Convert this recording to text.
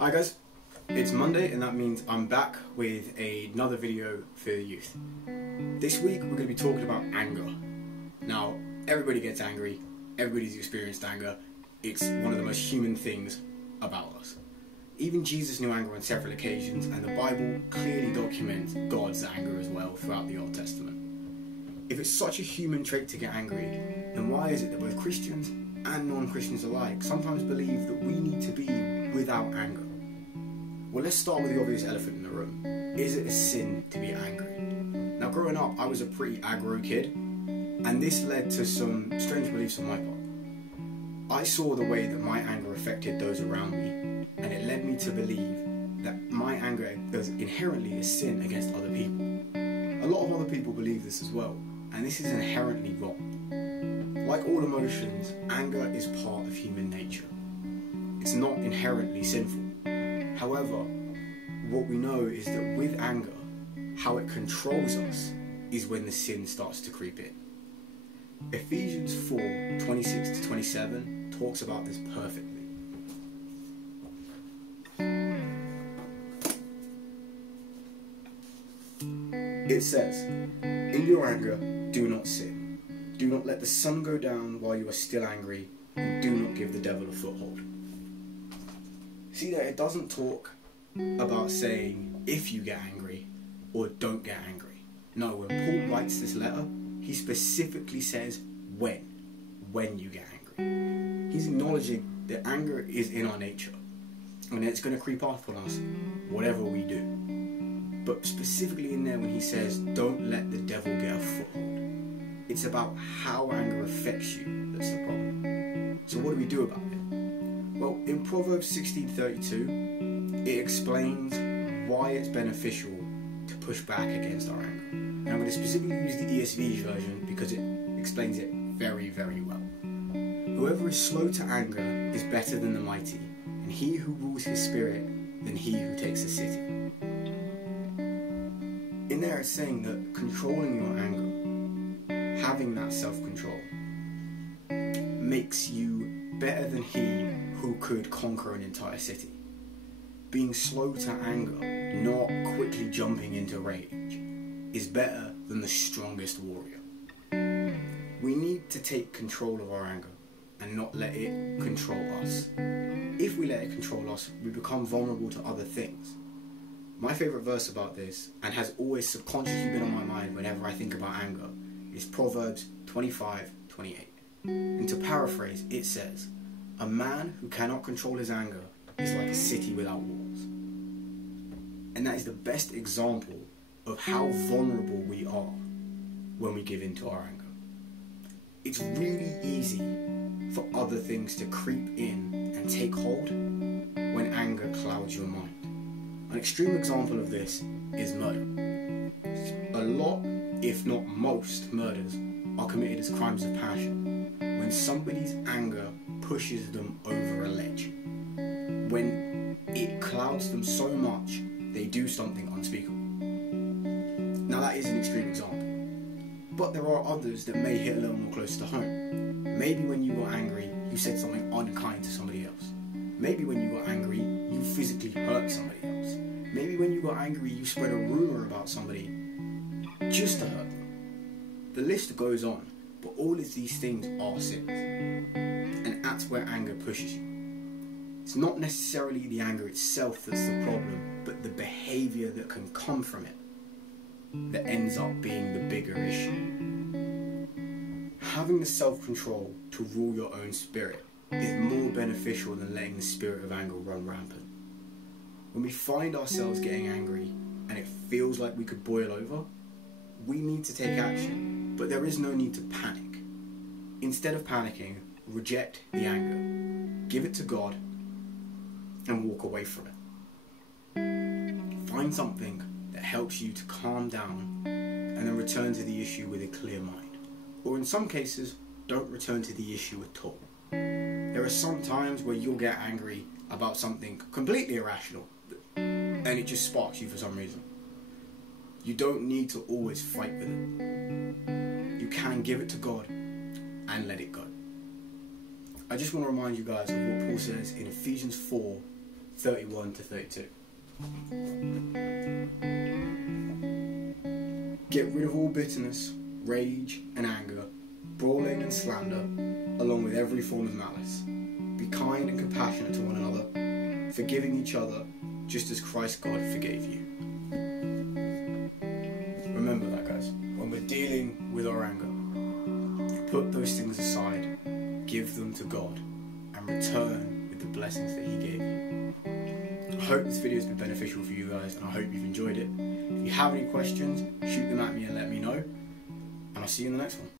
Hi guys, it's Monday and that means I'm back with another video for the youth. This week we're going to be talking about anger. Now, everybody gets angry, everybody's experienced anger. It's one of the most human things about us. Even Jesus knew anger on several occasions, and the Bible clearly documents God's anger as well throughout the Old Testament. If it's such a human trait to get angry, then why is it that both Christians and non-Christians alike sometimes believe that we need to be without anger? Well, let's start with the obvious elephant in the room. Is it a sin to be angry? Now, growing up, I was a pretty aggro kid, and this led to some strange beliefs on my part. I saw the way that my anger affected those around me, and it led me to believe that my anger was inherently a sin against other people. A lot of other people believe this as well, and this is inherently wrong. Like all emotions, anger is part of human nature. It's not inherently sinful. However, what we know is that with anger, how it controls us is when the sin starts to creep in. Ephesians 4:26-27 talks about this perfectly. It says, "In your anger, do not sin. Do not let the sun go down while you are still angry, and do not give the devil a foothold." See that it doesn't talk about saying if you get angry or don't get angry. No, when Paul writes this letter, he specifically says when you get angry. He's acknowledging that anger is in our nature and it's going to creep up on us whatever we do. But specifically in there when he says don't let the devil get a foothold, it's about how anger affects you that's the problem. So what do we do about it? Well, in Proverbs 16:32, it explains why it's beneficial to push back against our anger. And I'm going to specifically use the ESV version because it explains it very, very well. "Whoever is slow to anger is better than the mighty, and he who rules his spirit than he who takes a city." In there it's saying that controlling your anger, having that self-control, makes you better than he who could conquer an entire city. Being slow to anger, not quickly jumping into rage, is better than the strongest warrior. We need to take control of our anger and not let it control us. If we let it control us, we become vulnerable to other things. My favourite verse about this, and has always subconsciously been on my mind whenever I think about anger, is Proverbs 25:28. And to paraphrase, it says, "A man who cannot control his anger is like a city without walls." And that is the best example of how vulnerable we are when we give in to our anger. It's really easy for other things to creep in and take hold when anger clouds your mind. An extreme example of this is murder. A lot, if not most, murders are committed as crimes of passion when somebody's anger pushes them over a ledge. When it clouds them so much, they do something unspeakable. Now that is an extreme example, but there are others that may hit a little more close to home. Maybe when you got angry, you said something unkind to somebody else. Maybe when you got angry, you physically hurt somebody else. Maybe when you got angry, you spread a rumour about somebody just to hurt them. The list goes on, but all of these things are sins. And that's where anger pushes you. It's not necessarily the anger itself that's the problem, but the behaviour that can come from it that ends up being the bigger issue. Having the self-control to rule your own spirit is more beneficial than letting the spirit of anger run rampant. When we find ourselves getting angry and it feels like we could boil over, we need to take action, but there is no need to panic. Instead of panicking, reject the anger, give it to God, and walk away from it. Find something that helps you to calm down and then return to the issue with a clear mind. Or in some cases, don't return to the issue at all. There are some times where you'll get angry about something completely irrational and it just sparks you for some reason. You don't need to always fight with it. You can give it to God and let it go. I just want to remind you guys of what Paul says in Ephesians 31 to 32. Get rid of all bitterness, rage and anger, brawling and slander, along with every form of malice. Be kind and compassionate to one another, forgiving each other, just as Christ God forgave you. Remember that, guys. When we're dealing with our anger, put those things aside, give them to God, and return with the blessings that He gave you. I hope this video has been beneficial for you guys, and I hope you've enjoyed it. If you have any questions, shoot them at me and let me know, and I'll see you in the next one.